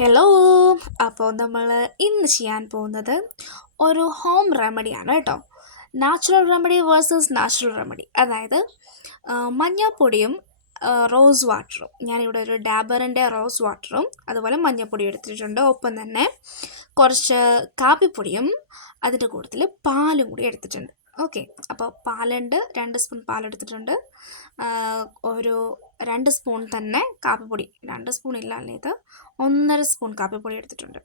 Hello അപ്പോൾ നമ്മൾ ഇന്ന് ചെയ്യാൻ പോകുന്നത് ഒരു ഹോം റെമഡിയാണ് കേട്ടോ. Natural remedy versus natural remedy അതായത് മഞ്ഞൾപ്പൊടിയും റോസ് വാട്ടറും ഞാനിവിടെ ഒരു ഡാബറിന്റെ റോസ് വാട്ടറും അതുപോലെ മഞ്ഞൾപ്പൊടിയും എടുത്തിട്ടുണ്ട്. ഒപ്പം തന്നെ കുറച്ച് കാപ്പിപ്പൊടിയും അതിന്റെ കൂട്ടത്തിൽ പാലും കൂടി എടുത്തിട്ടുണ്ട്. ഓക്കെ. അപ്പോൾ പാലുണ്ട് രണ്ട് സ്പൂൺ പാലെടുത്തിട്ടുണ്ട്. ഒരു രണ്ട് സ്പൂൺ തന്നെ കാപ്പിപ്പൊടി. രണ്ട് സ്പൂൺ ഇല്ല അല്ലേ ഇത്? ഒന്നര സ്പൂൺ കാപ്പിപ്പൊടി എടുത്തിട്ടുണ്ട്.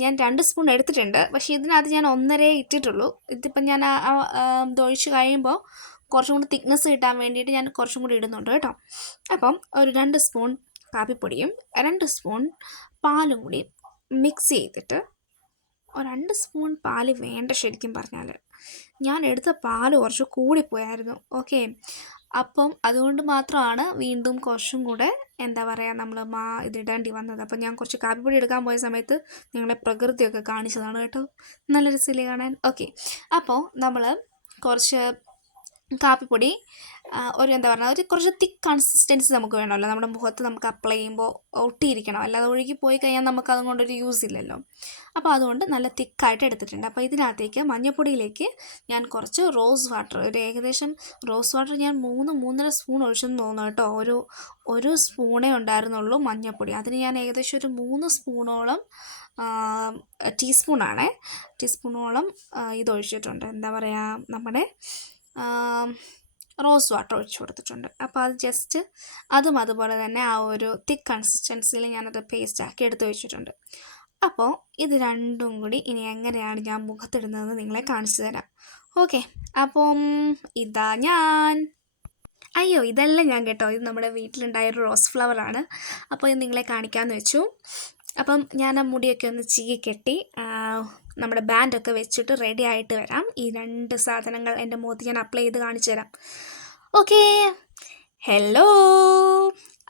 ഞാൻ രണ്ട് സ്പൂൺ എടുത്തിട്ടുണ്ട്. പക്ഷേ ഇതിനകത്ത് ഞാൻ ഒന്നരേ ഇട്ടിട്ടുള്ളൂ. ഇതിപ്പം ഞാൻ ഒഴിച്ച് കഴിയുമ്പോൾ കുറച്ചും കൂടി തിക്നെസ് കിട്ടാൻ വേണ്ടിയിട്ട് ഞാൻ കുറച്ചും കൂടി ഇടുന്നുണ്ട് കേട്ടോ. അപ്പം ഒരു രണ്ട് സ്പൂൺ കാപ്പിപ്പൊടിയും രണ്ട് സ്പൂൺ പാലും കൂടി മിക്സ് ചെയ്തിട്ട് രണ്ട് സ്പൂൺ പാൽ വേണ്ട ശരിക്കും പറഞ്ഞാൽ ഞാൻ എടുത്ത പാൽ കുറച്ച് കൂടിപ്പോയായിരുന്നു. ഓക്കെ. അപ്പം അതുകൊണ്ട് മാത്രമാണ് വീണ്ടും കുറച്ചും കൂടെ എന്താ പറയുക നമ്മൾ മാ ഇതിടേണ്ടി വന്നത്. അപ്പം ഞാൻ കുറച്ച് കാപ്പിപ്പൊടി എടുക്കാൻ പോയ സമയത്ത് നിങ്ങളെ പ്രകൃതിയൊക്കെ കാണിച്ചതാണ് കേട്ടോ. നല്ല രസമില്ലേ കാണാൻ. ഓക്കെ. അപ്പോൾ നമ്മൾ കുറച്ച് കാപ്പിപ്പൊടി ഒരു എന്താ പറയുക ഒരു കുറച്ച് തിക്ക് കൺസിസ്റ്റൻസി നമുക്ക് വേണമല്ലോ. നമ്മുടെ മുഖത്ത് നമുക്ക് അപ്ലൈ ചെയ്യുമ്പോൾ ഒട്ടിയിരിക്കണം. അല്ലാതെ ഒഴുകി പോയി കഴിഞ്ഞാൽ നമുക്ക് അതുകൊണ്ടൊരു യൂസ് ഇല്ലല്ലോ. അപ്പോൾ അതുകൊണ്ട് നല്ല തിക്കായിട്ട് എടുത്തിട്ടുണ്ട്. അപ്പോൾ ഇതിനകത്തേക്ക് മഞ്ഞൾപ്പൊടിയിലേക്ക് ഞാൻ കുറച്ച് റോസ് വാട്ടർ ഒരു ഏകദേശം റോസ് വാട്ടർ ഞാൻ മൂന്ന് മൂന്നര സ്പൂൺ ഒഴിച്ചെന്ന് തോന്നുന്നു കേട്ടോ. ഒരു ഒരു സ്പൂണേ ഉണ്ടായിരുന്നുള്ളൂ മഞ്ഞൾപ്പൊടി അതിന് ഞാൻ ഏകദേശം ഒരു മൂന്ന് സ്പൂണോളം ടീസ്പൂണാണേ ടീസ്പൂണോളം ഇതൊഴിച്ചിട്ടുണ്ട്. എന്താ പറയുക നമ്മുടെ റോസ് വാട്ടർ ഒഴിച്ച് കൊടുത്തിട്ടുണ്ട്. അപ്പോൾ അത് ജസ്റ്റ് അതും അതുപോലെ തന്നെ ആ ഒരു തിക്ക് കൺസിസ്റ്റൻസിയിൽ ഞാനത് പേസ്റ്റ് ആക്കി എടുത്ത് വെച്ചിട്ടുണ്ട്. അപ്പോൾ ഇത് രണ്ടും കൂടി ഇനി എങ്ങനെയാണ് ഞാൻ മുഖത്തിടുന്നതെന്ന് നിങ്ങളെ കാണിച്ചു തരാം. ഓക്കെ അപ്പം ഇതാ ഞാൻ. അയ്യോ ഇതല്ല ഞാൻ കേട്ടോ. ഇത് നമ്മുടെ വീട്ടിലുണ്ടായ ഒരു റോസ് ഫ്ലവർ ആണ്. അപ്പോൾ ഇത് നിങ്ങളെ കാണിക്കാമെന്ന് വെച്ചു. അപ്പം ഞാൻ ആ മുടിയൊക്കെ ഒന്ന് ചീകി കെട്ടി നമ്മുടെ ബാൻഡൊക്കെ വെച്ചിട്ട് റെഡി ആയിട്ട് വരാം. ഈ രണ്ട് സാധനങ്ങൾ എന്റെ മുഖത്ത് ഞാൻ അപ്ലൈ ചെയ്ത് കാണിച്ചു തരാം. ഓക്കേ ഹലോ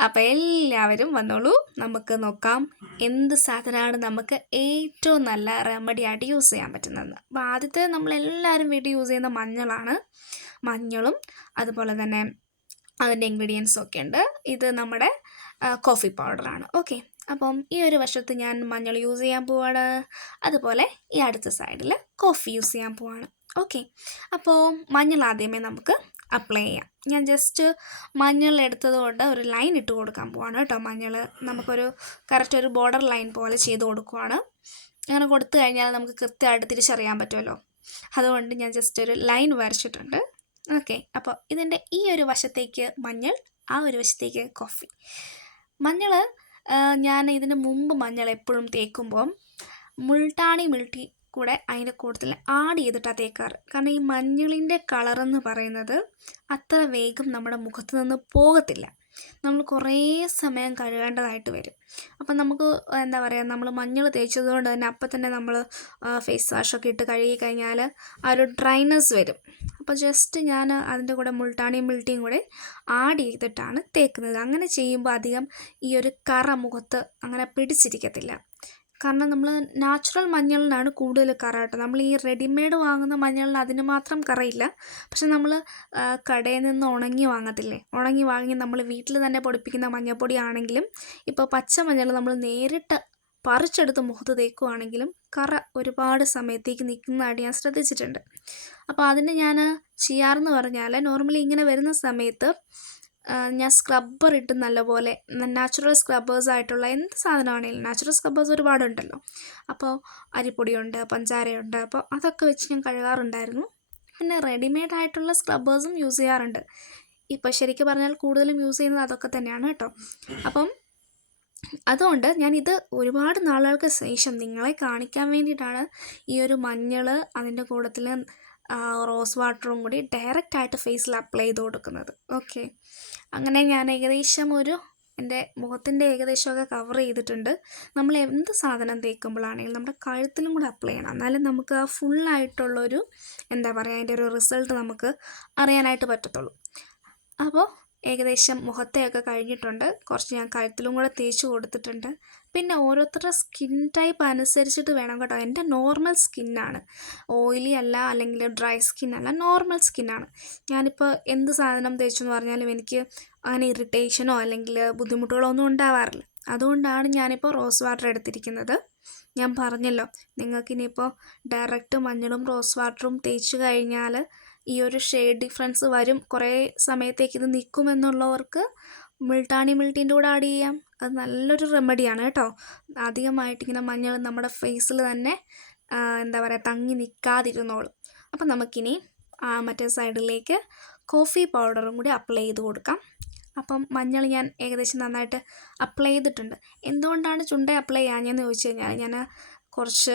അപ്പോൾ എല്ലാവരും വന്നോളൂ. നമുക്ക് നോക്കാം എന്ത് സാധനമാണ് നമുക്ക് ഏറ്റവും നല്ല റെമഡി ആയിട്ട് യൂസ് ചെയ്യാൻ പറ്റുന്നത്. അപ്പോൾ ആദ്യത്തെ നമ്മളെല്ലാവരും വീട്ടിൽ യൂസ് ചെയ്യുന്ന മഞ്ഞളാണ്. മഞ്ഞളും അതുപോലെ തന്നെ അതിന്റെ ഇൻഗ്രീഡിയൻസും ഒക്കെ ഉണ്ട്. ഇത് നമ്മുടെ കോഫി പൗഡറാണ് ഓക്കെ അപ്പം ഈ ഒരു വശത്ത് ഞാൻ മഞ്ഞൾ യൂസ് ചെയ്യാൻ പോവാണ്. അതുപോലെ ഈ അടുത്ത സൈഡിൽ കോഫി യൂസ് ചെയ്യാൻ പോവാണ്. ഓക്കെ അപ്പോൾ മഞ്ഞൾ ആദ്യമേ നമുക്ക് അപ്ലൈ ചെയ്യാം. ഞാൻ ജസ്റ്റ് മഞ്ഞൾ എടുത്തത് കൊണ്ട് ഒരു ലൈൻ ഇട്ട് കൊടുക്കാൻ പോവാണ് കേട്ടോ. മഞ്ഞൾ നമുക്കൊരു കറക്റ്റ് ഒരു ബോർഡർ ലൈൻ പോലെ ചെയ്ത് കൊടുക്കുവാണ്. അങ്ങനെ കൊടുത്തു കഴിഞ്ഞാൽ നമുക്ക് കൃത്യമായിട്ട് തിരിച്ചറിയാൻ പറ്റുമല്ലോ അതുകൊണ്ട് ഞാൻ ജസ്റ്റ് ഒരു ലൈൻ വരച്ചിട്ടുണ്ട്. ഓക്കെ അപ്പോൾ ഇതിന്റെ ഈ ഒരു വശത്തേക്ക് മഞ്ഞൾ ആ ഒരു വശത്തേക്ക് കോഫി മഞ്ഞൾ ഞാൻ ഇതിന് മുമ്പ് മഞ്ഞൾ എപ്പോഴും തേക്കുമ്പോൾ മുൾട്ടാണി മിൾട്ടി കൂടെ അതിന്റെ കൂടുതൽ ആഡ് ചെയ്തിട്ടാണ് തേക്കാറ്. കാരണം ഈ മഞ്ഞളിന്റെ കളറെന്ന് പറയുന്നത് അത്ര വേഗം നമ്മുടെ മുഖത്ത് നിന്ന് പോകത്തില്ല. നമ്മൾ കുറേ സമയം കഴുകേണ്ടതായിട്ട് വരും. അപ്പം നമുക്ക് എന്താ പറയുക നമ്മൾ മഞ്ഞൾ തേച്ചതുകൊണ്ട് തന്നെ അപ്പം തന്നെ നമ്മൾ ഫേസ് വാഷൊക്കെ ഇട്ട് കഴുകി കഴിഞ്ഞാൽ ആ ഒരു ഡ്രൈനെസ് വരും. അപ്പോൾ ജസ്റ്റ് ഞാൻ അതിന്റെ കൂടെ മുൾട്ടാണിയും മിൾട്ടിയും കൂടെ ആഡ് ചെയ്തിട്ടാണ് തേക്കുന്നത്. അങ്ങനെ ചെയ്യുമ്പോൾ അധികം ഈ ഒരു കറ മുഖത്ത് അങ്ങനെ പിടിച്ചിരിക്കത്തില്ല. കാരണം നമ്മൾ നാച്ചുറൽ മഞ്ഞളിനാണ് കൂടുതൽ കറ കേട്ടോ. നമ്മൾ ഈ റെഡിമെയ്ഡ് വാങ്ങുന്ന മഞ്ഞളിന് അതിന് മാത്രം കറയില്ല. പക്ഷെ നമ്മൾ കടയിൽ നിന്ന് ഉണങ്ങി വാങ്ങത്തില്ലേ? ഉണങ്ങി വാങ്ങി നമ്മൾ വീട്ടിൽ തന്നെ പൊടിപ്പിക്കുന്ന മഞ്ഞൾപ്പൊടി ആണെങ്കിലും ഇപ്പോൾ പച്ച മഞ്ഞൾ നമ്മൾ നേരിട്ട് പറിച്ചെടുത്ത് മുഖത്ത് തേക്കുവാണെങ്കിലും കറ ഒരുപാട് സമയത്തേക്ക് നിൽക്കുന്നതായിട്ട് ഞാൻ ശ്രദ്ധിച്ചിട്ടുണ്ട്. അപ്പോൾ അതിന് ഞാൻ ചെയ്യാറെന്ന് പറഞ്ഞാൽ നോർമലി ഇങ്ങനെ വരുന്ന സമയത്ത് ഞാൻ സ്ക്രബ്ബർ ഇട്ട് നല്ലപോലെ നാച്ചുറൽ സ്ക്രബ്ബേഴ്സ് ആയിട്ടുള്ള എന്ത് സാധനമാണെങ്കിലും നാച്ചുറൽ സ്ക്രബ്ബേഴ്സ് ഒരുപാടുണ്ടല്ലോ. അപ്പോൾ അരിപ്പൊടിയുണ്ട് പഞ്ചാരയുണ്ട് അപ്പോൾ അതൊക്കെ വെച്ച് ഞാൻ കഴുകാറുണ്ടായിരുന്നു. പിന്നെ റെഡിമെയ്ഡ് ആയിട്ടുള്ള സ്ക്രബ്ബേഴ്സും യൂസ് ചെയ്യാറുണ്ട്. ഇപ്പോൾ ശരിക്കും പറഞ്ഞാൽ കൂടുതലും യൂസ് ചെയ്യുന്നത് അതൊക്കെ തന്നെയാണ് കേട്ടോ. അപ്പം അതുകൊണ്ട് ഞാനിത് ഒരുപാട് നാളുകൾക്ക് ശേഷം നിങ്ങളെ കാണിക്കാൻ വേണ്ടിയിട്ടാണ് ഈ ഒരു മഞ്ഞൾ അതിന്റെ കൂടത്തിൽ റോസ് വാട്ടറും കൂടി ഡയറക്റ്റ് ആയിട്ട് ഫേസിൽ അപ്ലൈ ചെയ്ത് കൊടുക്കുന്നത്. ഓക്കെ അങ്ങനെ ഞാൻ ഏകദേശം ഒരു എന്റെ മുഖത്തിന്റെ ഏകദേശമൊക്കെ കവർ ചെയ്തിട്ടുണ്ട്. നമ്മൾ എന്ത് സാധനം തേക്കുമ്പോഴാണെങ്കിലും നമ്മുടെ കഴുത്തിലും കൂടെ അപ്ലൈ ചെയ്യണം. എന്നാലും നമുക്ക് ആ ഫുള്ളായിട്ടുള്ളൊരു എന്താ പറയുക അതിന്റെ ഒരു റിസൾട്ട് നമുക്ക് അറിയാനായിട്ട് പറ്റത്തുള്ളൂ. അപ്പോൾ ഏകദേശം മുഖത്തെയൊക്കെ കഴിഞ്ഞിട്ടുണ്ട്. കുറച്ച് ഞാൻ കഴുത്തിലും കൂടെ തേച്ച് കൊടുത്തിട്ടുണ്ട്. പിന്നെ ഓരോരുത്തരുടെ സ്കിൻ ടൈപ്പ് അനുസരിച്ചിട്ട് വേണം കേട്ടോ. എന്റെ നോർമൽ സ്കിന്നാണ്. ഓയിലി അല്ല അല്ലെങ്കിൽ ഡ്രൈ സ്കിൻ അല്ല നോർമൽ സ്കിന്നാണ്. ഞാനിപ്പോൾ എന്ത് സാധനം തേച്ചെന്ന് പറഞ്ഞാലും എനിക്ക് അങ്ങനെ ഇറിറ്റേഷനോ അല്ലെങ്കിൽ ബുദ്ധിമുട്ടുകളോ ഒന്നും ഉണ്ടാവാറില്ല. അതുകൊണ്ടാണ് ഞാനിപ്പോൾ റോസ് വാട്ടർ എടുത്തിരിക്കുന്നത്. ഞാൻ പറഞ്ഞല്ലോ നിങ്ങൾക്കിനിയിപ്പോൾ ഡയറക്റ്റ് മഞ്ഞളും റോസ് വാട്ടറും തേച്ച് കഴിഞ്ഞാൽ ഈ ഒരു ഷെയ്ഡ് ഡിഫറൻസ് വരും. കുറേ സമയത്തേക്ക് ഇത് നിൽക്കുമെന്നുള്ളവർക്ക് മിൾട്ടാണി മിൾട്ടിന്റെ കൂടെ ആഡ് ചെയ്യാം. അത് നല്ലൊരു റെമഡിയാണ് കേട്ടോ. അധികമായിട്ട് ഇങ്ങനെ മഞ്ഞൾ നമ്മുടെ ഫേസിൽ തന്നെ എന്താ പറയുക തങ്ങി നിൽക്കാതിരുന്നോളും അപ്പം നമുക്കിനി മറ്റേ സൈഡിലേക്ക് കോഫി പൗഡറും കൂടി അപ്ലൈ ചെയ്ത് കൊടുക്കാം. അപ്പം മഞ്ഞൾ ഞാൻ ഏകദേശം നന്നായിട്ട് അപ്ലൈ ചെയ്തിട്ടുണ്ട്. എന്തുകൊണ്ടാണ് ചുണ്ട അപ്ലൈ ചെയ്യാഞ്ഞെന്ന് ചോദിച്ചു കഴിഞ്ഞാൽ ഞാൻ കുറച്ച്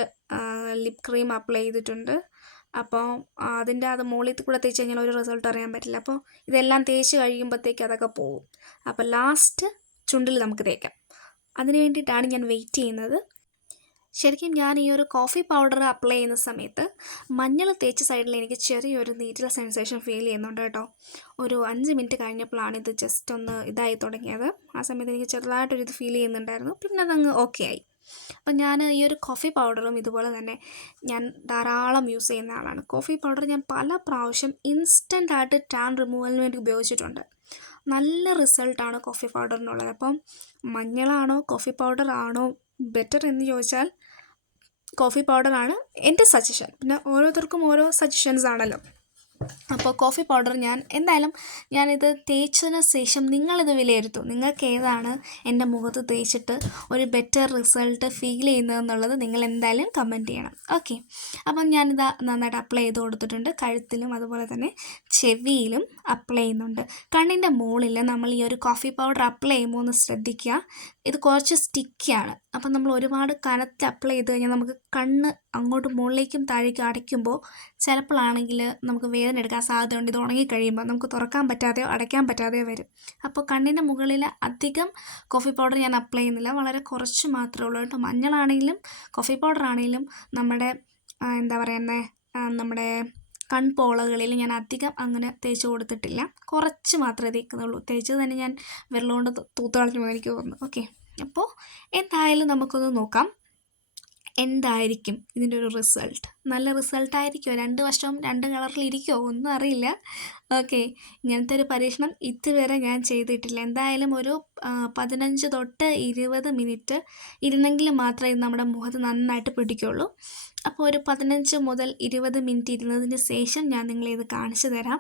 ലിപ് ക്രീം അപ്ലൈ ചെയ്തിട്ടുണ്ട്. അപ്പോൾ അതിന്റെ അത് മുകളിൽ കൂടെ തേച്ച് കഴിഞ്ഞാൽ ഒരു റിസൾട്ട് അറിയാൻ പറ്റില്ല. അപ്പോൾ ഇതെല്ലാം തേച്ച് കഴിയുമ്പോഴത്തേക്ക് അതൊക്കെ പോകും അപ്പോൾ ലാസ്റ്റ് ചുണ്ടിൽ നമുക്ക് തേക്കാം. അതിന് വേണ്ടിയിട്ടാണ് ഞാൻ വെയിറ്റ് ചെയ്യുന്നത്. ശരിക്കും ഞാൻ ഈ ഒരു കോഫി പൗഡർ അപ്ലൈ ചെയ്യുന്ന സമയത്ത് മഞ്ഞൾ തേച്ച സൈഡിൽ എനിക്ക് ചെറിയൊരു നീറ്റിൽ സെൻസേഷൻ ഫീൽ ചെയ്യുന്നുണ്ട് കേട്ടോ. ഒരു അഞ്ച് മിനിറ്റ് കഴിഞ്ഞപ്പോഴാണ് ഇത് ജസ്റ്റ് ഒന്ന് ഇതായി തുടങ്ങിയത്. ആ സമയത്ത് എനിക്ക് ചെറുതായിട്ടൊരു ഇത് ഫീൽ ചെയ്യുന്നുണ്ടായിരുന്നു. പിന്നെ അതങ്ങ് ഓക്കെ ആയി. അപ്പം ഞാൻ ഈ ഒരു കോഫി പൗഡറും ഇതുപോലെ തന്നെ ഞാൻ ധാരാളം യൂസ് ചെയ്യുന്ന ആളാണ്. കോഫി പൗഡർ ഞാൻ പല പ്രാവശ്യം ഇൻസ്റ്റന്റ് ആയിട്ട് ടാൻ റിമൂവലിന് വേണ്ടി ഉപയോഗിച്ചിട്ടുണ്ട്. നല്ല റിസൾട്ടാണ് കോഫി പൗഡറിനുള്ളത് അപ്പം മഞ്ഞളാണോ കോഫി പൗഡർ ആണോ ബെറ്റർ എന്ന് ചോദിച്ചാൽ കോഫി പൗഡറാണ് എന്റെ സജഷൻ പിന്നെ ഓരോരുത്തർക്കും ഓരോ സജഷൻസ് ആണല്ലോ. അപ്പോൾ കോഫി പൗഡർ ഞാൻ എന്തായാലും ഞാനിത് തേച്ചതിന് ശേഷം നിങ്ങളിത് വിലയിരുത്തും. നിങ്ങൾക്ക് ഏതാണ് എന്റെ മുഖത്ത് തേച്ചിട്ട് ഒരു ബെറ്റർ റിസൾട്ട് ഫീൽ ചെയ്യുന്നതെന്നുള്ളത് നിങ്ങൾ എന്തായാലും കമന്റ് ചെയ്യണം. ഓക്കെ അപ്പം ഞാനിത് നന്നായിട്ട് അപ്ലൈ ചെയ്ത് കൊടുത്തിട്ടുണ്ട്. കഴുത്തിലും അതുപോലെ തന്നെ ചെവിയിലും അപ്ലൈ ചെയ്യുന്നുണ്ട്. കണ്ണിന്റെ മുകളിൽ നമ്മൾ ഈ ഒരു കോഫി പൗഡർ അപ്ലൈ ചെയ്യുമ്പോൾ ഒന്ന് ശ്രദ്ധിക്കുക. ഇത് കുറച്ച് സ്റ്റിക്കിയാണ് അപ്പം നമ്മൾ ഒരുപാട് കനത്ത് അപ്ലൈ ചെയ്ത് കഴിഞ്ഞാൽ നമുക്ക് കണ്ണ് അങ്ങോട്ട് മുകളിലേക്കും താഴേക്കും അടയ്ക്കുമ്പോൾ ചിലപ്പോഴാണെങ്കിൽ നമുക്ക് വേദന എടുക്കാൻ സാധ്യതയുണ്ട്. ഇത് ഉണങ്ങി കഴിയുമ്പോൾ നമുക്ക് തുറക്കാൻ പറ്റാതെയോ അടയ്ക്കാൻ പറ്റാതെയോ വരും. അപ്പോൾ കണ്ണിന്റെ മുകളിൽ അധികം കോഫി പൗഡർ ഞാൻ അപ്ലൈ ചെയ്യുന്നില്ല. വളരെ കുറച്ച് മാത്രമേ ഉള്ളൂ. കേട്ടോ മഞ്ഞളാണെങ്കിലും കോഫി പൗഡർ ആണെങ്കിലും നമ്മുടെ എന്താ പറയുന്നത് നമ്മുടെ കൺപോളകളിൽ ഞാൻ അധികം അങ്ങനെ തേച്ച് കൊടുത്തിട്ടില്ല. കുറച്ച് മാത്രമേ തേക്കുന്നുള്ളൂ. തേച്ചത് തന്നെ ഞാൻ വെള്ളം കൊണ്ട് തൂത്ത് കളഞ്ഞു എനിക്ക് തോന്നുന്നു. ഓക്കെ അപ്പോൾ എന്തായാലും നമുക്കൊന്ന് നോക്കാം. എന്തായിരിക്കും ഇതിന്റെ ഒരു റിസൾട്ട്? നല്ല റിസൾട്ട് ആയിരിക്കുമോ രണ്ട് വർഷവും രണ്ട് കളറിലിരിക്കുമോ ഒന്നും അറിയില്ല. ഓക്കെ. ഇങ്ങനത്തെ ഒരു പരീക്ഷണം ഇതുവരെ ഞാൻ ചെയ്തിട്ടില്ല. എന്തായാലും ഒരു പതിനഞ്ച് തൊട്ട് ഇരുപത് മിനിറ്റ് ഇരുന്നെങ്കിൽ മാത്രമേ ഇത് നമ്മുടെ മുഖത്ത് നന്നായിട്ട് പിടിക്കുള്ളൂ. അപ്പോൾ ഒരു പതിനഞ്ച് മുതൽ ഇരുപത് മിനിറ്റ് ഇരുന്നതിന് ശേഷം ഞാൻ നിങ്ങളെ ഇത് കാണിച്ചു തരാം.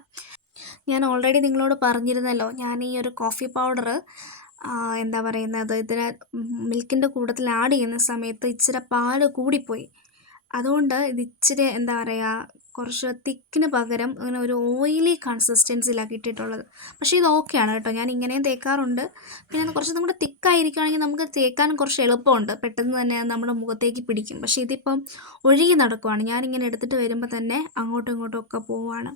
ഞാൻ ഓൾറെഡി നിങ്ങളോട് പറഞ്ഞിരുന്നല്ലോ ഞാൻ ഈ ഒരു കോഫി പൗഡർ എന്താ പറയുന്നത്? ഇതിന് മിൽക്കിന്റെ കൂട്ടത്തിൽ ആഡ് ചെയ്യുന്ന സമയത്ത് ഇച്ചിരി പാൽ കൂടിപ്പോയി. അതുകൊണ്ട് ഇത് ഇച്ചിരി എന്താ പറയുക കുറച്ച് തിക്കിന് പകരം അങ്ങനെ ഒരു ഓയിലി കൺസിസ്റ്റൻസിയിലാണ് കിട്ടിയിട്ടുള്ളത് പക്ഷേ ഇത് ഓക്കെയാണ് കേട്ടോ. ഞാൻ ഇങ്ങനെയും തേക്കാറുണ്ട്. പിന്നെ കുറച്ച് നമ്മുടെ തിക്കായിരിക്കുകയാണെങ്കിൽ നമുക്ക് തേക്കാൻ കുറച്ച് എളുപ്പമുണ്ട്. പെട്ടെന്ന് തന്നെ നമ്മുടെ മുഖത്തേക്ക് പിടിക്കും. പക്ഷേ ഇതിപ്പം ഒഴുകി നടക്കുവാണ്. ഞാനിങ്ങനെ എടുത്തിട്ട് വരുമ്പോൾ തന്നെ അങ്ങോട്ടും ഇങ്ങോട്ടും ഒക്കെ പോവുകയാണ്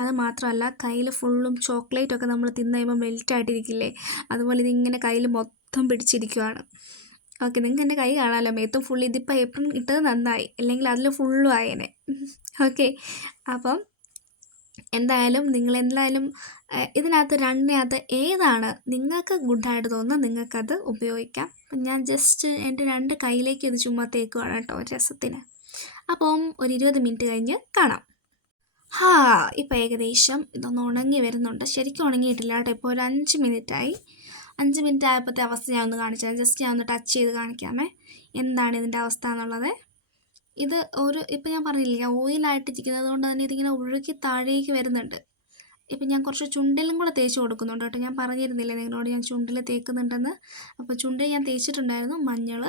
അത് മാത്രമല്ല കയ്യിൽ ഫുള്ളും ചോക്ലേറ്റ് ഒക്കെ നമ്മൾ തിന്നുകഴിയുമ്പോൾ മെൽറ്റ് ആയിട്ടിരിക്കില്ലേ? അതുപോലെ ഇതിങ്ങനെ കയ്യിൽ മൊത്തം പിടിച്ചിരിക്കുവാണ്. ഓക്കെ നിങ്ങൾക്ക് എന്റെ കൈ കാണാമല്ലോ മേത്തും ഫുൾ ഇതിപ്പോൾ ഏപ്രിൽ ഇട്ടത് നന്നായി. അല്ലെങ്കിൽ അതിൽ ഫുള്ളും ആയേനെ. ഓക്കെ അപ്പം എന്തായാലും ഏഹ്, ഇതിനകത്ത് രണ്ടിനകത്ത് ഏതാണ് നിങ്ങൾക്ക് ഗുഡായിട്ട് തോന്നുന്നത് നിങ്ങൾക്കത് ഉപയോഗിക്കാം. ഞാൻ ജസ്റ്റ് എന്റെ രണ്ട് കയ്യിലേക്ക് ഇത് ചുമ്മാ തേക്കുവാണ് കേട്ടോ രസത്തിന്. അപ്പം ഒരു ഇരുപത് മിനിറ്റ് കഴിഞ്ഞ് കാണാം. ഹാ ഇപ്പം ഏകദേശം ഇതൊന്ന് ഉണങ്ങി വരുന്നുണ്ട്. ശരിക്കും ഉണങ്ങിയിട്ടില്ല കേട്ടോ. ഇപ്പോൾ ഒരു അഞ്ച് മിനിറ്റായി അഞ്ച് മിനിറ്റ് ആയപ്പോഴത്തെ അവസ്ഥ ഞാൻ ഒന്ന് കാണിച്ചാൽ ജസ്റ്റ് ഞാൻ ഒന്ന് ടച്ച് ചെയ്ത് കാണിക്കാമേ. എന്താണ് ഇതിന്റെ അവസ്ഥ എന്നുള്ളത്? ഇത് ഒരു ഇപ്പം ഞാൻ പറഞ്ഞില്ലേ ഓയിലായിട്ടിരിക്കുന്നത് കൊണ്ട് തന്നെ ഇതിങ്ങനെ ഒഴുകി താഴേക്ക് വരുന്നുണ്ട്. ഇപ്പം ഞാൻ കുറച്ച് ചുണ്ടിലും കൂടെ തേച്ച് കൊടുക്കുന്നുണ്ട് കേട്ടോ. ഞാൻ പറഞ്ഞിരുന്നില്ല നിങ്ങളോട് ഞാൻ ചുണ്ടിൽ തേക്കുന്നുണ്ടെന്ന്? അപ്പോൾ ചുണ്ടിൽ ഞാൻ തേച്ചിട്ടുണ്ടായിരുന്നു മഞ്ഞൾ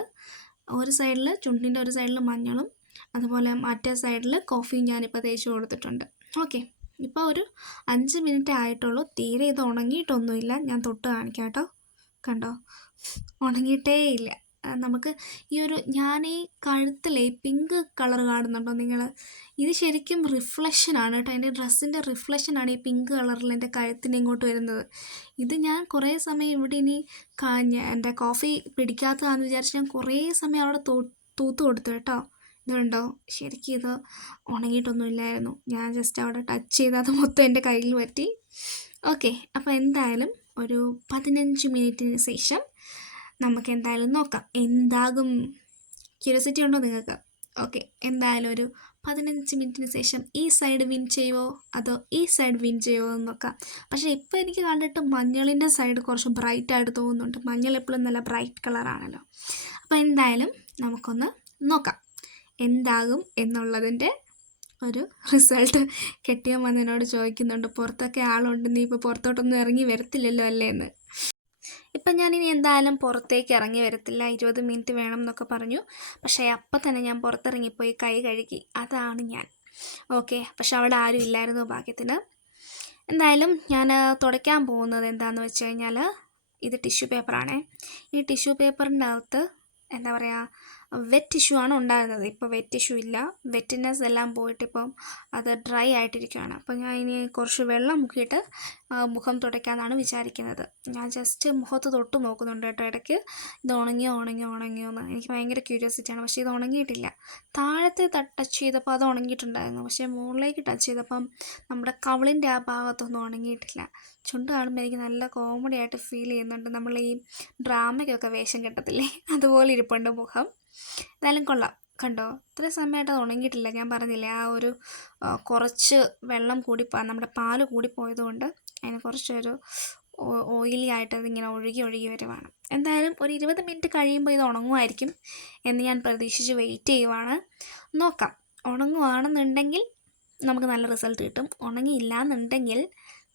ഒരു സൈഡിൽ ചുണ്ടിന്റെ ഒരു സൈഡിൽ മഞ്ഞളും അതുപോലെ മറ്റേ സൈഡിൽ കോഫിയും ഞാനിപ്പോൾ തേച്ച് കൊടുത്തിട്ടുണ്ട്. ഓക്കെ ഇപ്പോൾ ഒരു അഞ്ച് മിനിറ്റ് ആയിട്ടുള്ളൂ. തീരെ ഇത് ഉണങ്ങിയിട്ടൊന്നുമില്ല. ഞാൻ തൊട്ട് കാണിക്കാം കേട്ടോ. കണ്ടോ? ഉണങ്ങിയിട്ടേ ഇല്ല. നമുക്ക് ഈ ഒരു ഞാൻ ഈ കഴുത്തിലെ പിങ്ക് കളർ കാണുന്നുണ്ടോ നിങ്ങൾ ഇത് ശരിക്കും റിഫ്ലക്ഷനാണ് കേട്ടോ. എന്റെ ഡ്രസ്സിന്റെ റിഫ്ലക്ഷനാണ് ഈ പിങ്ക് കളറിൽ എന്റെ കഴുത്തിന് ഇങ്ങോട്ട് വരുന്നത്. ഇത് ഞാൻ കുറേ സമയം ഇവിടെ ഇനി എന്റെ കോഫി പിടിക്കാത്തതാണെന്ന് വിചാരിച്ച് ഞാൻ കുറേ സമയം അവിടെ തൂത്ത് കൊടുത്തു കേട്ടോ. ഇതുണ്ടോ ശരിക്കും ഇത് ഉണങ്ങിയിട്ടൊന്നുമില്ലായിരുന്നു ഞാൻ ജസ്റ്റ് അവിടെ ടച്ച് ചെയ്ത് അത് മൊത്തം എന്റെ കയ്യിൽ പറ്റി ഓക്കെ അപ്പോൾ എന്തായാലും ഒരു പതിനഞ്ച് മിനിറ്റിന് ശേഷം നമുക്ക് എന്തായാലും നോക്കാം. എന്താകും ക്യൂരിയോസിറ്റി ഉണ്ടോ നിങ്ങൾക്ക്? ഓക്കെ എന്തായാലും ഒരു പതിനഞ്ച് മിനിറ്റിന് ശേഷം ഈ സൈഡ് വിൻ ചെയ്യുമോ അതോ ഈ സൈഡ് വിൻ ചെയ്യുമോ എന്ന് നോക്കാം. പക്ഷേ ഇപ്പോൾ എനിക്ക് കണ്ടിട്ട് മഞ്ഞളിന്റെ സൈഡ് കുറച്ച് ബ്രൈറ്റ് ആയിട്ട് തോന്നുന്നുണ്ട്. മഞ്ഞൾ എപ്പോഴും നല്ല ബ്രൈറ്റ് കളറാണല്ലോ അപ്പോൾ എന്തായാലും നമുക്കൊന്ന് നോക്കാം. എന്താകും എന്നുള്ളതിന്റെ ഒരു റിസൾട്ട് കെട്ടിയ എന്നോട് ചോദിക്കുന്നുണ്ട് പുറത്തൊക്കെ ആളുണ്ട് നീ ഇപ്പോൾ പുറത്തോട്ടൊന്നും ഇറങ്ങി വരത്തില്ലല്ലോ അല്ലേ എന്ന്? ഇപ്പം ഞാനിനി എന്തായാലും പുറത്തേക്ക് ഇറങ്ങി വരത്തില്ല ഇരുപത് മിനിറ്റ് വേണം എന്നൊക്കെ പറഞ്ഞു. പക്ഷേ അപ്പം തന്നെ ഞാൻ പുറത്തിറങ്ങിപ്പോയി കൈ കഴുകി. അതാണ് ഞാൻ. ഓക്കെ പക്ഷെ അവിടെ ആരും ഇല്ലായിരുന്നു ഭാഗ്യത്തിന്. എന്തായാലും ഞാൻ തുടയ്ക്കാൻ പോകുന്നത് എന്താണെന്ന് വെച്ച് കഴിഞ്ഞാൽ ഇത് ടിഷ്യൂ പേപ്പറാണേ. ഈ ടിഷ്യൂ പേപ്പറിന്റെ അകത്ത് എന്താ പറയുക വെറ്റ് ഇഷ്യൂ ആണ് ഉണ്ടായിരുന്നത്. ഇപ്പോൾ വെറ്റ് ഇഷ്യൂ ഇല്ല. വെറ്റിനെസ് എല്ലാം പോയിട്ട് ഇപ്പം അത് ഡ്രൈ ആയിട്ടിരിക്കുകയാണ് അപ്പോൾ ഞാൻ ഇനി കുറച്ച് വെള്ളം മുക്കിയിട്ട് മുഖം തുടയ്ക്കാമെന്നാണ് വിചാരിക്കുന്നത്. ഞാൻ ജസ്റ്റ് മുഖത്ത് തൊട്ട് നോക്കുന്നുണ്ട് കേട്ടോ ഇടയ്ക്ക്. ഇത് ഉണങ്ങിയോ ഉണങ്ങിയോ ഉണങ്ങിയോ എന്ന്. എനിക്ക് ഭയങ്കര ക്യൂരിയോസിറ്റിയാണ് പക്ഷേ ഇത് ഉണങ്ങിയിട്ടില്ല. താഴത്തെ ടച്ച് ചെയ്തപ്പോൾ അത് ഉണങ്ങിയിട്ടുണ്ടായിരുന്നു. പക്ഷേ മുകളിലേക്ക് ടച്ച് ചെയ്തപ്പം നമ്മുടെ കവിളിന്റെ ആ ഭാഗത്തൊന്നും ഉണങ്ങിയിട്ടില്ല. ചുണ്ട് കാണുമ്പോൾ എനിക്ക് നല്ല കോമഡി ആയിട്ട് ഫീൽ ചെയ്യുന്നുണ്ട്. നമ്മൾ ഈ ഡ്രാമയ്ക്കൊക്കെ വേഷം കെട്ടത്തില്ലേ? അതുപോലെ ഇരിപ്പുണ്ട് മുഖം. എന്തായാലും കൊള്ളാം. കണ്ടോ? ഇത്ര സമയമായിട്ട് അത് ഉണങ്ങിയിട്ടില്ല. ഞാൻ പറഞ്ഞില്ലേ ആ ഒരു കുറച്ച് വെള്ളം കൂടി നമ്മുടെ പാൽ കൂടി പോയതുകൊണ്ട് അതിന് കുറച്ചൊരു ഓയിലി ആയിട്ട് അതിങ്ങനെ ഒഴുകി ഒഴുകി വരുവാണ്. എന്തായാലും ഒരു ഇരുപത് മിനിറ്റ് കഴിയുമ്പോൾ ഇത് ഉണങ്ങുമായിരിക്കും എന്ന് ഞാൻ പ്രതീക്ഷിച്ച് വെയിറ്റ് ചെയ്യുവാണ്. നോക്കാം. ഉണങ്ങുവാണെന്നുണ്ടെങ്കിൽ നമുക്ക് നല്ല റിസൾട്ട് കിട്ടും. ഉണങ്ങിയില്ല എന്നുണ്ടെങ്കിൽ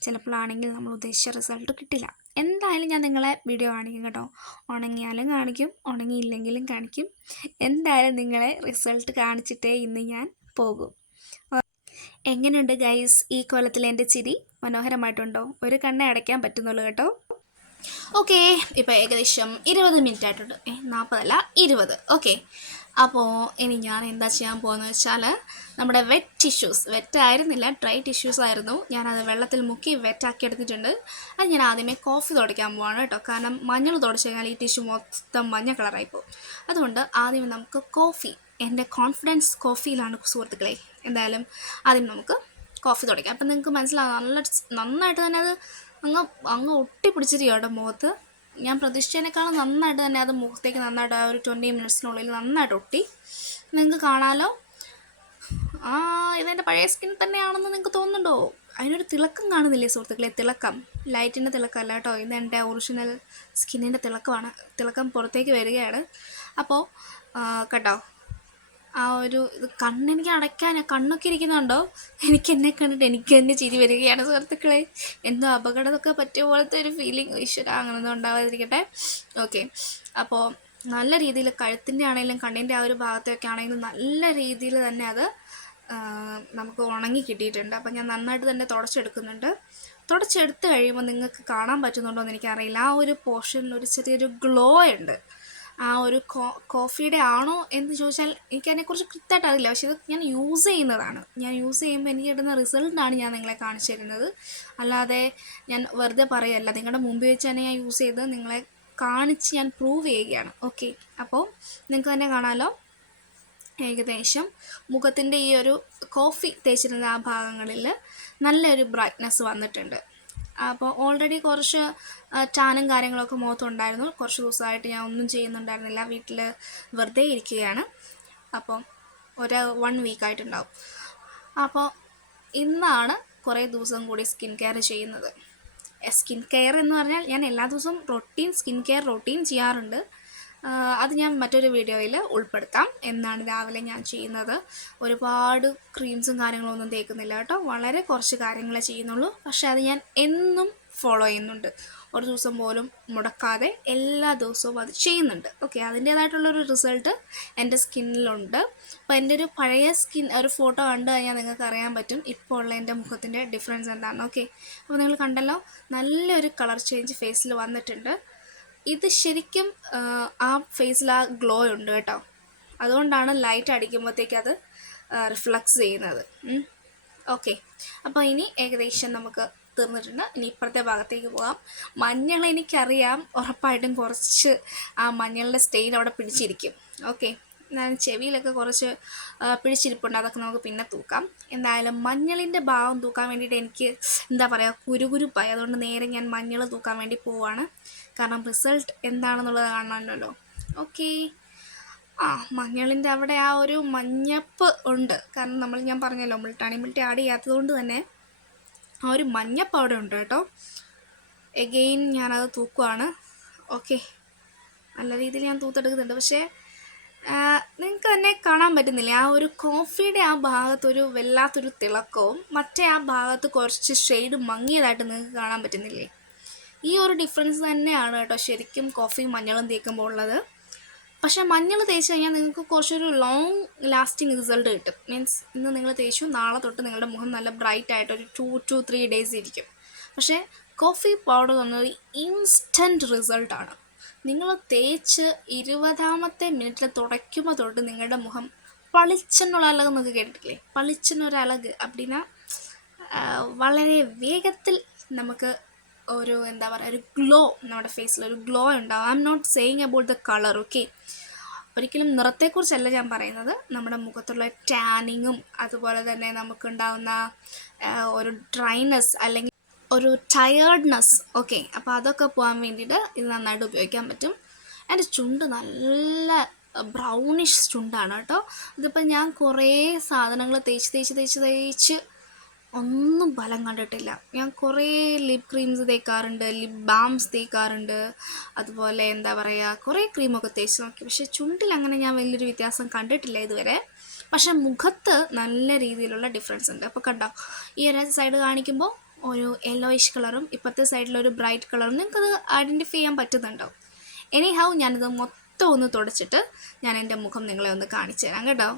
ചിലപ്പോഴാണെങ്കിൽ നമ്മൾ ഉദ്ദേശിച്ച റിസൾട്ട് കിട്ടില്ല. എന്തായാലും ഞാൻ നിങ്ങളെ വീഡിയോ കാണിക്കും കേട്ടോ. ഉണങ്ങിയാലും കാണിക്കും ഉണങ്ങിയില്ലെങ്കിലും കാണിക്കും. എന്തായാലും നിങ്ങളെ റിസൾട്ട് കാണിച്ചിട്ടേ ഇന്ന് ഞാൻ പോകും. എങ്ങനെയുണ്ട് ഗൈസ് ഈ കൊലത്തിൽ എന്റെ ചിരി? മനോഹരമായിട്ടുണ്ടോ? ഒരു കണ്ണ അടയ്ക്കാൻ പറ്റുന്നുള്ളൂ കേട്ടോ. ഓക്കെ ഇപ്പോൾ ഏകദേശം ഇരുപത് മിനിറ്റ് ആയിട്ടുണ്ട്. നാൽപ്പതല്ല ഇരുപത്. ഓക്കെ അപ്പോൾ ഇനി ഞാൻ എന്താ ചെയ്യാൻ പോകുന്നത് വെച്ചാൽ നമ്മുടെ വെറ്റ് ടിഷ്യൂസ് വെറ്റ് ആയിരുന്നില്ല ഡ്രൈ ടിഷ്യൂസ് ആയിരുന്നു. ഞാനത് വെള്ളത്തിൽ മുക്കി വെറ്റാക്കി എടുത്തിട്ടുണ്ട്. അത് ഞാൻ ആദ്യമേ കോഫി തുടയ്ക്കാൻ പോവാണ് കേട്ടോ. കാരണം മഞ്ഞൾ തുടച്ചു കഴിഞ്ഞാൽ ഈ ടിഷ്യൂ മൊത്തം മഞ്ഞ കളറായി പോകും. അതുകൊണ്ട് ആദ്യമേ നമുക്ക് കോഫി എന്റെ കോൺഫിഡൻസ് കോഫിയിലാണ് സുഹൃത്തുക്കളെ. എന്തായാലും ആദ്യം നമുക്ക് കോഫി തുടയ്ക്കാം അപ്പം നിങ്ങൾക്ക് മനസ്സിലാവും നല്ല നന്നായിട്ട് തന്നെ അത് അങ്ങ് അങ്ങ് ഒട്ടിപ്പിടിച്ചിരിക്കും കേട്ടോ മുഖത്ത്. ഞാൻ പ്രതീക്ഷിച്ചതിനേക്കാളും നന്നായിട്ട് തന്നെ അത് മുഖത്തേക്ക് നന്നായിട്ട് ആ ഒരു ട്വന്റി മിനിറ്റ്സിനുള്ളിൽ നന്നായിട്ട് ഒട്ടി. നിങ്ങൾക്ക് കാണാലോ. ആ ഇതെന്റെ പഴയ സ്കിൻ തന്നെയാണെന്ന് നിങ്ങൾക്ക് തോന്നുന്നുണ്ടോ? അതിനൊരു തിളക്കം കാണുന്നില്ലേ സുഹൃത്തുക്കളെ? തിളക്കം. ലൈറ്റിന്റെ തിളക്കമല്ല കേട്ടോ. ഇത് എന്റെ ഒറിജിനൽ സ്കിന്നിന്റെ തിളക്കമാണ്. തിളക്കം പുറത്തേക്ക് വരികയാണ്. അപ്പോൾ കേട്ടോ ആ ഒരു ഇത് കണ്ണെനിക്ക് അടയ്ക്കാൻ കണ്ണൊക്കെ ഇരിക്കുന്നുണ്ടോ? എനിക്ക് എന്നെ കണ്ടിട്ട് എനിക്ക് തന്നെ ചിരി വരികയാണ് സുഹൃത്തുക്കളെ. എന്തോ അപകടമൊക്കെ പറ്റിയ പോലത്തെ ഒരു ഫീലിംഗ് ഈശ്വര അങ്ങനൊന്നും ഉണ്ടാവാതിരിക്കട്ടെ. ഓക്കെ അപ്പോൾ നല്ല രീതിയിൽ കഴുത്തിന്റെ ആണെങ്കിലും കണ്ണിന്റെ ആ ഒരു ഭാഗത്തൊക്കെ ആണെങ്കിലും നല്ല രീതിയിൽ തന്നെ അത് നമുക്ക് ഉണങ്ങി കിട്ടിയിട്ടുണ്ട്. അപ്പം ഞാൻ നന്നായിട്ട് തന്നെ തുടച്ചെടുക്കുന്നുണ്ട്. തുടച്ചെടുത്ത് കഴിയുമ്പോൾ നിങ്ങൾക്ക് കാണാൻ പറ്റുന്നുണ്ടോ എന്ന് എനിക്കറിയില്ല. ആ ഒരു പോർഷനിൽ ഒരു ചെറിയൊരു ഗ്ലോ ഉണ്ട്. ആ ഒരു കോഫിയുടെ ആണോ എന്ന് ചോദിച്ചാൽ എനിക്ക് അതിനെക്കുറിച്ച് കൃത്യമായിട്ട് അറിയില്ല. പക്ഷേ ഇത് ഞാൻ യൂസ് ചെയ്യുന്നതാണ്. ഞാൻ യൂസ് ചെയ്യുമ്പോൾ എനിക്ക് കിട്ടുന്ന റിസൾട്ടാണ് ഞാൻ നിങ്ങളെ കാണിച്ചു തരുന്നത്. അല്ലാതെ ഞാൻ വെറുതെ പറയല്ല. നിങ്ങളുടെ മുമ്പിൽ വെച്ച് തന്നെ ഞാൻ യൂസ് ചെയ്ത് നിങ്ങളെ കാണിച്ച് ഞാൻ പ്രൂവ് ചെയ്യുകയാണ്. ഓക്കെ അപ്പോൾ നിങ്ങൾക്ക് തന്നെ കാണാമല്ലോ ഏകദേശം മുഖത്തിന്റെ ഈ ഒരു കോഫി തേച്ചിരുന്ന ആ ഭാഗങ്ങളിൽ നല്ലൊരു ബ്രൈറ്റ്നസ് വന്നിട്ടുണ്ട്. അപ്പോൾ ഓൾറെഡി കുറച്ച് ടാനും കാര്യങ്ങളൊക്കെ മുഖത്തുണ്ടായിരുന്നു. കുറച്ച് ദിവസമായിട്ട് ഞാൻ ഒന്നും ചെയ്യുന്നുണ്ടായിരുന്നില്ല. വീട്ടിൽ വെറുതെ ഇരിക്കുകയാണ്. അപ്പം ഒരു വൺ വീക്കായിട്ടുണ്ടാവും അപ്പോൾ ഇന്നാണ് കുറേ ദിവസം കൂടി സ്കിൻ കെയർ ചെയ്യുന്നത്. സ്കിൻ കെയർ എന്ന് പറഞ്ഞാൽ ഞാൻ എല്ലാ ദിവസവും റൊട്ടീൻ സ്കിൻ കെയർ റൊട്ടീൻ ചെയ്യാറുണ്ട്. അത് ഞാൻ മറ്റൊരു വീഡിയോയിൽ ഉൾപ്പെടുത്താം. എന്നാണ് രാവിലെ ഞാൻ ചെയ്യുന്നത്. ഒരുപാട് ക്രീംസും കാര്യങ്ങളൊന്നും തേക്കുന്നില്ല കേട്ടോ. വളരെ കുറച്ച് കാര്യങ്ങളെ ചെയ്യുന്നുള്ളൂ. പക്ഷേ അത് ഞാൻ എന്നും ഫോളോ ചെയ്യുന്നുണ്ട്. ഒരു ദിവസം പോലും മുടക്കാതെ എല്ലാ ദിവസവും അത് ചെയ്യുന്നുണ്ട്. ഓക്കെ അതിന്റേതായിട്ടുള്ളൊരു റിസൾട്ട് എന്റെ സ്കിന്നിലുണ്ട്. അപ്പോൾ എന്റെ ഒരു പഴയ സ്കിൻ ഒരു ഫോട്ടോ കണ്ടു കഴിഞ്ഞാൽ നിങ്ങൾക്ക് അറിയാൻ പറ്റും ഇപ്പോൾ ഉള്ള എന്റെ മുഖത്തിന്റെ ഡിഫറൻസ് എന്താണ് ഓക്കെ അപ്പോൾ നിങ്ങൾ കണ്ടല്ലോ നല്ലൊരു കളർ ചേഞ്ച് ഫേസിൽ വന്നിട്ടുണ്ട്. ഇത് ശരിക്കും ആ, ആ ഫേസിൽ ആ ഗ്ലോ ഉണ്ട് കേട്ടോ. അതുകൊണ്ടാണ് ലൈറ്റ് അടിക്കുമ്പോഴത്തേക്ക് അത് റിഫ്ലക്സ് ചെയ്യുന്നത്. ഓക്കെ അപ്പോൾ ഇനി ഏകദേശം നമുക്ക് തീർന്നിട്ടുണ്ട്. ഇനി ഇപ്പുറത്തെ ഭാഗത്തേക്ക് പോകാം മഞ്ഞൾ എനിക്കറിയാം. ഉറപ്പായിട്ടും കുറച്ച് ആ മഞ്ഞളുടെ സ്റ്റെയിൻ അവിടെ പിടിച്ചിരിക്കും. ഓക്കെ എന്നാലും ചെവിയിലൊക്കെ കുറച്ച് പിടിച്ചിരിപ്പുണ്ട്. അതൊക്കെ നമുക്ക് പിന്നെ തൂക്കാം. എന്തായാലും മഞ്ഞളിന്റെ ഭാവം തൂക്കാൻ വേണ്ടിയിട്ട് എനിക്ക് എന്താ പറയുക കുരുകുരുപ്പായി. അതുകൊണ്ട് നേരെ ഞാൻ മഞ്ഞൾ തൂക്കാൻ വേണ്ടി പോവാണ്. കാരണം റിസൾട്ട് എന്താണെന്നുള്ളത് കാണാനല്ലോ ഓക്കെ ആ മഞ്ഞളിന്റെ അവിടെ ആ ഒരു മഞ്ഞപ്പ് ഉണ്ട്. കാരണം നമ്മൾ ഞാൻ പറഞ്ഞല്ലോ മുൾട്ടാണി മുൾട്ടി ആഡ് ചെയ്യാത്തത് കൊണ്ട് തന്നെ ആ ഒരു മഞ്ഞപ്പ് അവിടെ ഉണ്ട് കേട്ടോ. എഗെയിൻ ഞാനത് തൂക്കുവാണ്. ഓക്കെ നല്ല രീതിയിൽ ഞാൻ തൂത്തെടുക്കുന്നുണ്ട്. പക്ഷേ നിങ്ങൾക്ക് തന്നെ കാണാൻ പറ്റുന്നില്ല? ആ ഒരു കോഫിയുടെ ആ ഭാഗത്തൊരു വല്ലാത്തൊരു തിളക്കവും മറ്റേ ആ ഭാഗത്ത് കുറച്ച് ഷെയ്ഡ് മങ്ങിയതായിട്ട് നിങ്ങൾക്ക് കാണാൻ പറ്റുന്നില്ലേ? ഈ ഒരു ഡിഫറൻസ് തന്നെയാണ് കേട്ടോ ശരിക്കും കോഫിയും മഞ്ഞളും തേക്കുമ്പോൾ ഉള്ളത്. പക്ഷേ മഞ്ഞൾ തേച്ച് കഴിഞ്ഞാൽ നിങ്ങൾക്ക് കുറച്ചൊരു ലോങ് ലാസ്റ്റിംഗ് റിസൾട്ട് കിട്ടും. മീൻസ് ഇന്ന് നിങ്ങൾ തേച്ചു നാളെ തൊട്ട് നിങ്ങളുടെ മുഖം നല്ല ബ്രൈറ്റ് ആയിട്ട് ഒരു ടു ടു ത്രീ ഡേയ്സ് ഇരിക്കും. പക്ഷേ കോഫി പൗഡർ തന്നത് ഇൻസ്റ്റന്റ് റിസൾട്ടാണ് നിങ്ങൾ തേച്ച് ഇരുപതാമത്തെ മിനിറ്റിൽ തുടയ്ക്കുമ്പോൾ തൊട്ട് നിങ്ങളുടെ മുഖം പളിച്ചെന്നുള്ള അലക് എന്നൊക്കെ കേട്ടിട്ടില്ലേ? പളിച്ചെന്നൊരു അലക്. അപ്പടിനാ വളരെ വേഗത്തിൽ നമുക്ക് ഒരു എന്താ പറയുക ഒരു ഗ്ലോ നമ്മുടെ ഫേസിൽ ഒരു ഗ്ലോ ഉണ്ടാവും. I'm not saying about the colour okay ഒരിക്കലും നിറത്തെക്കുറിച്ചല്ല ഞാൻ പറയുന്നത്. നമ്മുടെ മുഖത്തുള്ള ടാനിങ്ങും അതുപോലെ തന്നെ നമുക്കുണ്ടാവുന്ന ഒരു ഡ്രൈനെസ് അല്ലെങ്കിൽ ഒരു ടയേർഡ്നെസ് ഓക്കെ അപ്പോൾ അതൊക്കെ പോകാൻ വേണ്ടിയിട്ട് ഇത് നന്നായിട്ട് ഉപയോഗിക്കാൻ പറ്റും. എന്റെ ചുണ്ട് നല്ല ബ്രൗണിഷ് ചുണ്ടാണ് കേട്ടോ. ഇതിപ്പോൾ ഞാൻ കുറേ സാധനങ്ങൾ തേച്ച് തേച്ച് തേച്ച് തേച്ച് ഒന്നും ഫലം കണ്ടിട്ടില്ല. ഞാൻ കുറേ ലിപ് ക്രീംസ് തേക്കാറുണ്ട് ലിപ് ബാംസ് തേക്കാറുണ്ട് അതുപോലെ എന്താ പറയുക കുറേ ക്രീമൊക്കെ തേച്ച് നോക്കി. പക്ഷേ ചുണ്ടിൽ അങ്ങനെ ഞാൻ വലിയൊരു വ്യത്യാസം കണ്ടിട്ടില്ല ഇതുവരെ. പക്ഷെ മുഖത്ത് നല്ല രീതിയിലുള്ള ഡിഫറൻസ് ഉണ്ട്. അപ്പോൾ കണ്ടോ ഈ ഒരു സൈഡ് കാണിക്കുമ്പോൾ ഒരു യെല്ലോയിഷ് കളറും ഇപ്പോഴത്തെ സൈഡിലൊരു ബ്രൈറ്റ് കളറും നിങ്ങൾക്കത് ഐഡന്റിഫൈ ചെയ്യാൻ പറ്റുന്നുണ്ടോ എനി ഹൗ ഞാനിത് മൊത്തം ഒന്ന് തുടച്ചിട്ട് ഞാൻ എന്റെ മുഖം നിങ്ങളെ ഒന്ന് കാണിച്ചു തരാം കേട്ടോ.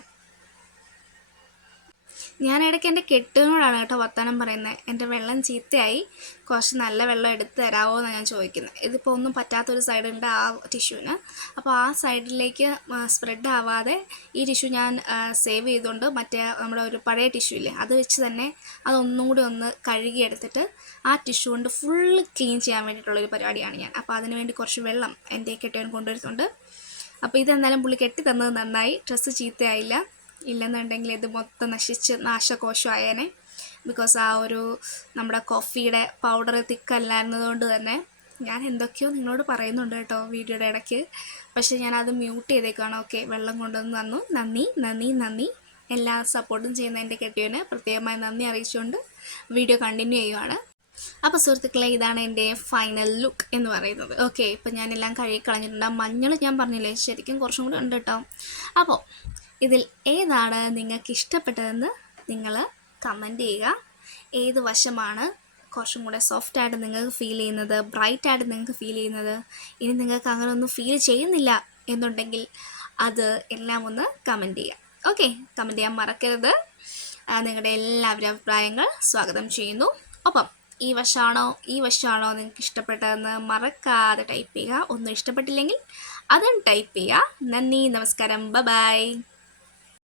ഞാൻ ഇടയ്ക്ക് എന്റെ കെട്ടുകളോടാണ് കേട്ടോ വർത്താനം പറയുന്നത്. എന്റെ വെള്ളം ചീത്തയായി. കുറച്ച് നല്ല വെള്ളം എടുത്ത് തരാമോ എന്നാണ് ഞാൻ ചോദിക്കുന്നത്. ഇതിപ്പോൾ ഒന്നും പറ്റാത്തൊരു സൈഡുണ്ട് ആ ടിഷ്യൂവിന് അപ്പോൾ ആ സൈഡിലേക്ക് സ്പ്രെഡ് ആവാതെ ഈ ടിഷ്യൂ ഞാൻ സേവ് ചെയ്തുകൊണ്ട് മറ്റേ നമ്മുടെ ഒരു പഴയ ടിഷ്യൂ ഇല്ലേ അത് വെച്ച് തന്നെ അതൊന്നും കൂടി ഒന്ന് കഴുകിയെടുത്തിട്ട് ആ ടിഷ്യൂ കൊണ്ട് ഫുൾ ക്ലീൻ ചെയ്യാൻ വേണ്ടിയിട്ടുള്ളൊരു പരിപാടിയാണ് ഞാൻ. അപ്പോൾ അതിനുവേണ്ടി കുറച്ച് വെള്ളം എന്റെ കെട്ടിയവൻ കൊണ്ടുവരുന്നുണ്ട്. അപ്പോൾ ഇതെന്തായാലും പുള്ളി കെട്ടി തന്നത് നന്നായി. ഡ്രസ്സ് ചീത്തയായില്ല. ഇല്ലെന്നുണ്ടെങ്കിൽ ഇത് മൊത്തം നശിച്ച് നാശകോശമായേനെ. ബിക്കോസ് ആ ഒരു നമ്മുടെ കോഫിയുടെ പൗഡർ തിക്കല്ലായിരുന്നതുകൊണ്ട് തന്നെ ഞാൻ എന്തൊക്കെയോ നിങ്ങളോട് പറയുന്നുണ്ട് കേട്ടോ വീഡിയോയുടെ ഇടയ്ക്ക്. പക്ഷെ ഞാൻ അത് മ്യൂട്ട് ചെയ്തേക്കാണ്. ഓക്കെ വെള്ളം കൊണ്ടുവന്ന് തന്നു. നന്ദി നന്ദി നന്ദി. എല്ലാ സപ്പോർട്ടും ചെയ്യുന്ന എന്റെ കെട്ടിയവന് പ്രത്യേകമായി നന്ദി അറിയിച്ചുകൊണ്ട് വീഡിയോ കണ്ടിന്യൂ ചെയ്യുവാണ്. അപ്പോൾ സുഹൃത്തുക്കളെ ഇതാണ് എന്റെ ഫൈനൽ ലുക്ക് എന്ന് പറയുന്നത്. ഓക്കെ ഇപ്പം ഞാനെല്ലാം കഴുകി കളഞ്ഞിട്ടുണ്ട്. മഞ്ഞൾ ഞാൻ പറഞ്ഞില്ലേ ശരിക്കും കുറച്ചും കൂടി ഉണ്ട് കേട്ടോ അപ്പോൾ ഇതിൽ ഏതാണ് നിങ്ങൾക്ക് ഇഷ്ടപ്പെട്ടതെന്ന് നിങ്ങൾ കമന്റ് ചെയ്യുക. ഏത് വശമാണ് കുറച്ചും കൂടെ സോഫ്റ്റ് ആയിട്ട് നിങ്ങൾക്ക് ഫീൽ ചെയ്യുന്നത് ബ്രൈറ്റ് ആയിട്ട് നിങ്ങൾക്ക് ഫീൽ ചെയ്യുന്നത്? ഇനി നിങ്ങൾക്ക് അങ്ങനെ ഒന്നും ഫീൽ ചെയ്യുന്നില്ല എന്നുണ്ടെങ്കിൽ അത് എല്ലാം ഒന്ന് കമന്റ് ചെയ്യുക. ഓക്കെ കമന്റ് ചെയ്യാൻ മറക്കരുത്. നിങ്ങളുടെ എല്ലാവരും അഭിപ്രായങ്ങൾ സ്വാഗതം ചെയ്യുന്നു. ഒപ്പം ഈ വശമാണോ ഈ വശമാണോ നിങ്ങൾക്ക് ഇഷ്ടപ്പെട്ടതെന്ന് മറക്കാതെ ടൈപ്പ് ചെയ്യുക. ഒന്നും ഇഷ്ടപ്പെട്ടില്ലെങ്കിൽ അതും ടൈപ്പ് ചെയ്യുക. നന്ദി നമസ്കാരം. ബ ബൈ